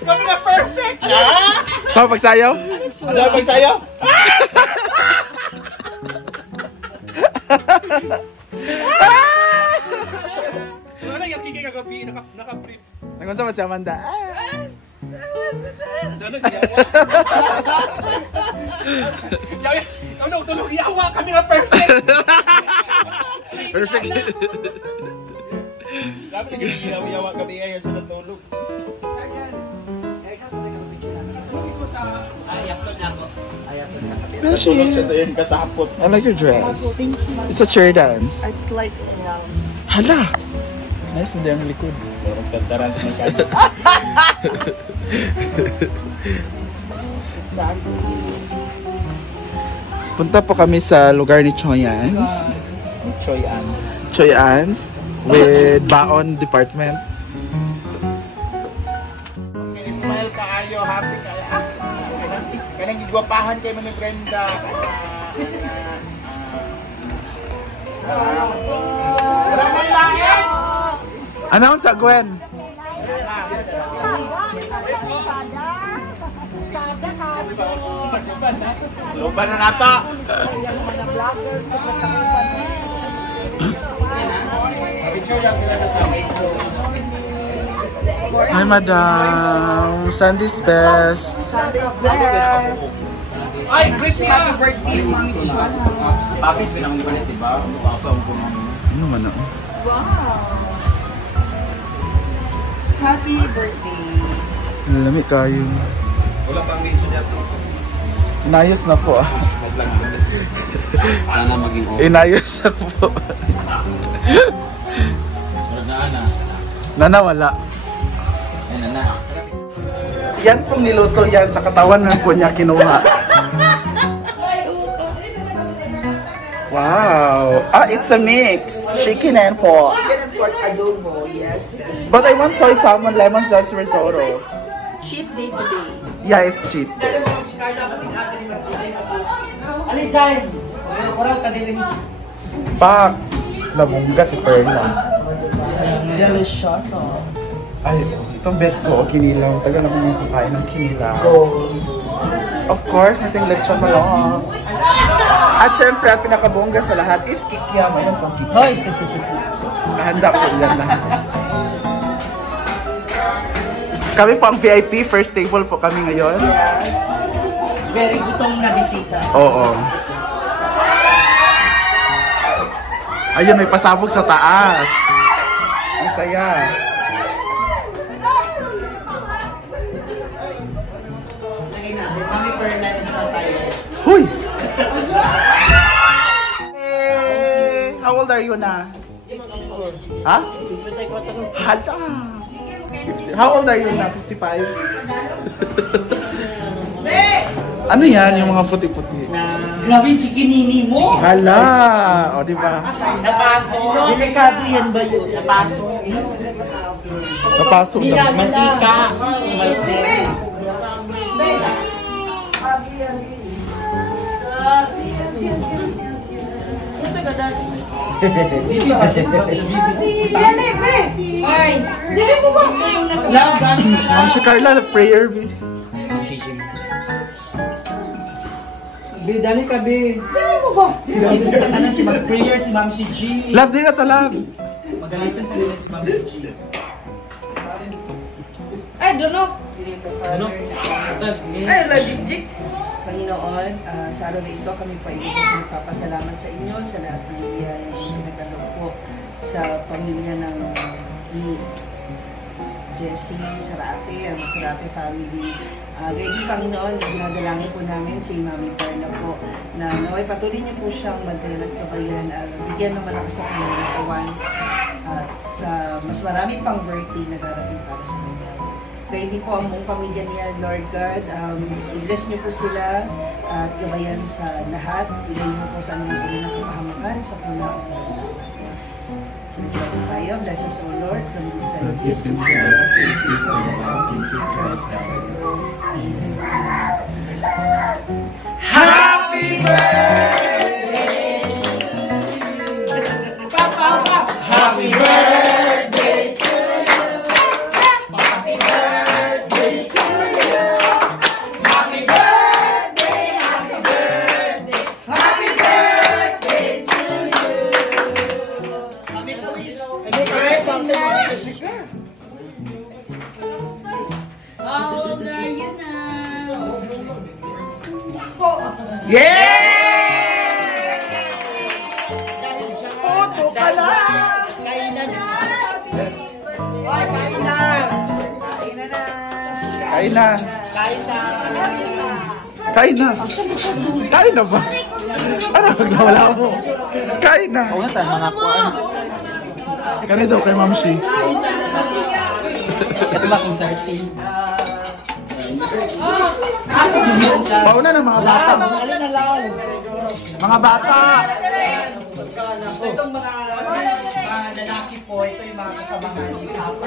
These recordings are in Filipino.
Kami na perfect! So, pagsayaw? Ano pagsayaw? Ano yung kikay kagabi? Naka-brief. Nagunsa ba si Amanda? Ano yawa? Ikaw na utulog. Yawa kami na perfect! Perfect. Grabe na yawa kami ngayon sa natulog. Natulog siya sa iyong kasapot. I like your dress. Thank you. It's a chair dance. It's like, Hala! Nice hindi ang likod. Parang tantaran sa mga Punta po kami sa lugar ni Choyans. Choy Ann. Choyans with Baon Department. Okay, smile kaayo, happy kayo. Kanang gigwapahan kayo ni Brenda. Wala na lain! Announce sa Gwen. Luban na nato! Hi, Madam. Sandy's best. Ay, great happy birthday, Mami Chua. Bakit pinang lipalit, diba? Ano man ako? Wow. Happy birthday. Lamig kayo. Wala pang minso niya to. Inayos na po. Sana maging okay. Inayos na po. Nana, wala. Ay, nana. Yan pong niluto yan sa katawan ng po niya kinuha. Wow! Ah, it's a mix. Chicken and pork. Chicken and pork adobo, yes. But I want soy salmon, lemon zest risotto. So it's cheat day today. Yeah, it's cheap. Pak! Nabungga si Perla. Delicious, oh. Ay, itong bet ko, kinilaw. Tagal na kami kakain ng kinilaw. Gold. Of course, nating lechon malong. At syempre, ang pinakabongga sa lahat is kikiam. Ayan pong kikiam. Hoy! Handa ko yan na. Kami po ang VIP, first table po kami ngayon. Yes. Very gutong na bisita. Oo. Ayun, may pasabog sa taas. Ang saya. Lagay natin. Mami Perla ito tayo. Huy! Hey! How old are you na? Ha? Hala! How old are you na? 55? Ano yan? Yung mga puti-puti? Grabe yung chikinini mo! Hala! O, diba? Napaso! Delikado yan ba yun? Napaso! Napasok na. Mantika! Ang si Carla, prayer. Dali ka, be. Dali mo ba? Mag-prayer si Ma'am si G. Love, di na ta, love. Magalitan ka nila si Ma'am si G. I don't know. Ano? I love Jig. Panginoon, sa araw na ito kami pa magpapasalamat sa inyo sa lahat ng biyayang pinagkaloob po sa pamilya ng ni Jessie Sarate, ang Sarate family. Gayong Panginoon, dinadalangin po namin si Mami Perla po na naway patuloy niyo po siyang bantayan at kabayan, bigyan ng malakas sa kanyang katawan at sa mas marami pang birthday na darating para sa kanya. Kaya hindi po ang buong pamilya niya, Lord God, i-bless niyo po sila at gabayan sa lahat. Ilayin niyo po sa anong ng kapahamakan sa punaong Sinasalamat tayo. Bless us, O Lord, from this time of gifts and share what we receive from the bounty of Christ our Lord. Amen. Happy birthday! Happy birthday to you! Happy birthday! Kain na. Kain na. Kain na ba? Ano pagkawala mo? Kain na. Oo nga, mga kuwan. Kani daw kay Ma'am Shi. Ito ba kung 13? Pauna na mga bata. Mga bata. Itong mga lalaki po, ito yung mga kasamahan ni Papa.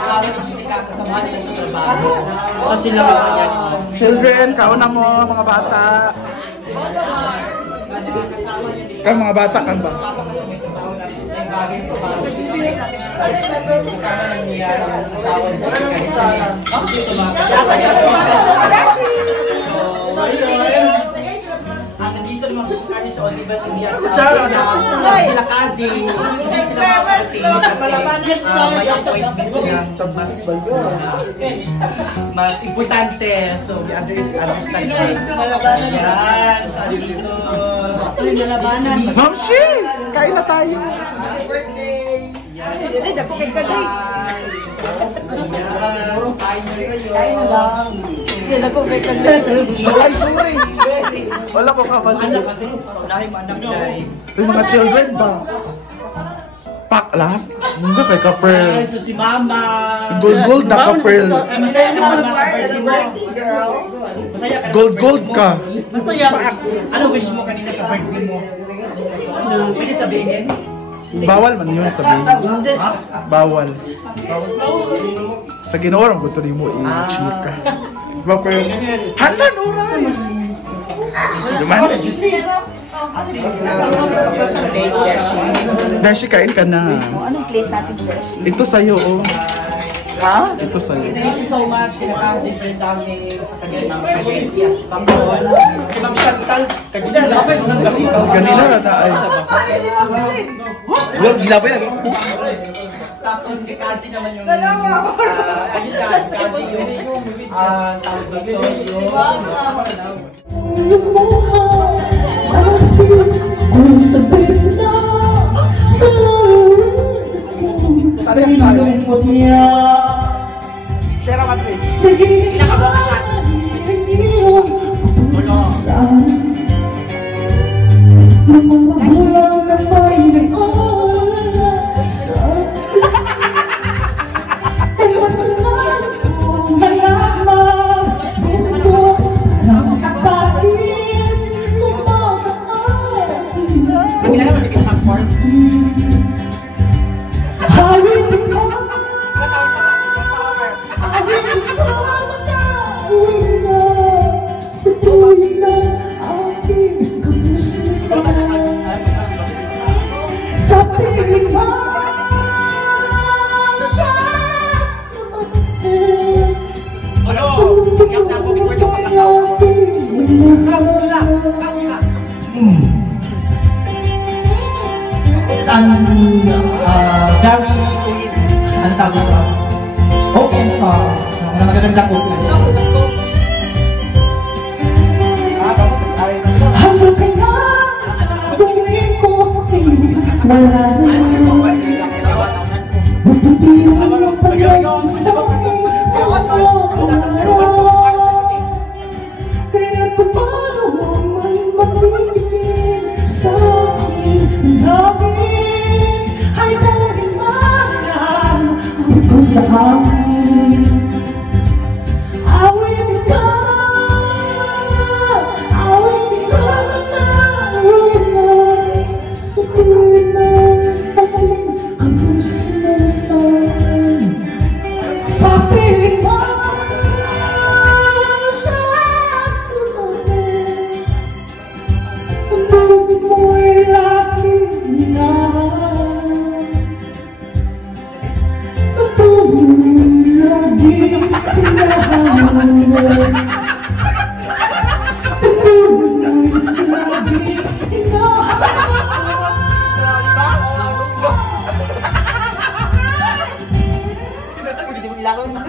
Kasama ko si kasamahan niya sa trabaho. O sila mga yan. Children, kauna mo mga bata. Kan mga bata kan ba? Papa kasi may trabaho na yung bagay po ba? Kasama lang niya yung asawa ni Jessica. Ito mga kasama niya. So, ayun. Nandito naman po kami sa Oliva Sumia. Sila kasi, hindi sila makaparting kasi may appointment sila mas importante. So, we understand that. Yan, sa dito. Ma'am Shi, kain na tayo. Happy birthday! Ay, dako kay Kadri. Kain lang. Ay, dako kay Kadri. Ay, sorry. Wala ko kabalo. Anak kasi, unahin mo anak dahil. Yung mga children ba? Pak lahat. Hindi kay ka-pearl. So si Mama. Gold na ka-pearl. Ay, masaya ka Mama sa birthday mo. Masaya ka. Gold ka. Masaya. Ano wish mo kanina sa birthday mo? Pwede sabihin? Bawal man yun sabihin. Bawal. Sa ginoorang gusto ni mo i-chika. Diba pero, hala Nora! Sige man. Beshi, kain ka na. Anong plate natin, Beshi? Ito sa'yo, oh. Ha? Ito sa'yo. Thank you so much. Kinakasin ko yung dami sa kanya ng spaghetti at papon. Si Ma'am Chantal, kanina lapay mo ng gabi. Kanina na tayo. Wag, gilabay lagi. Tapos kay Kasi naman yung ayun ka, Kasi yung tawag dito yung Sana yung share ang matri. very ang tawag ko open songs mga magaganda open songs. Ano kaya gawin ko wala na mabuti ang pag-asasabi kaya kung paano man magpipigil sa aking lamin ay kalimanan ako sa akin awit ka sa tuwid na pagaling ang sinasan sa piling mo siya lumamin ang buhay mo'y aking minahal patuloy lagi tinahal Hindi mo ilakaw na.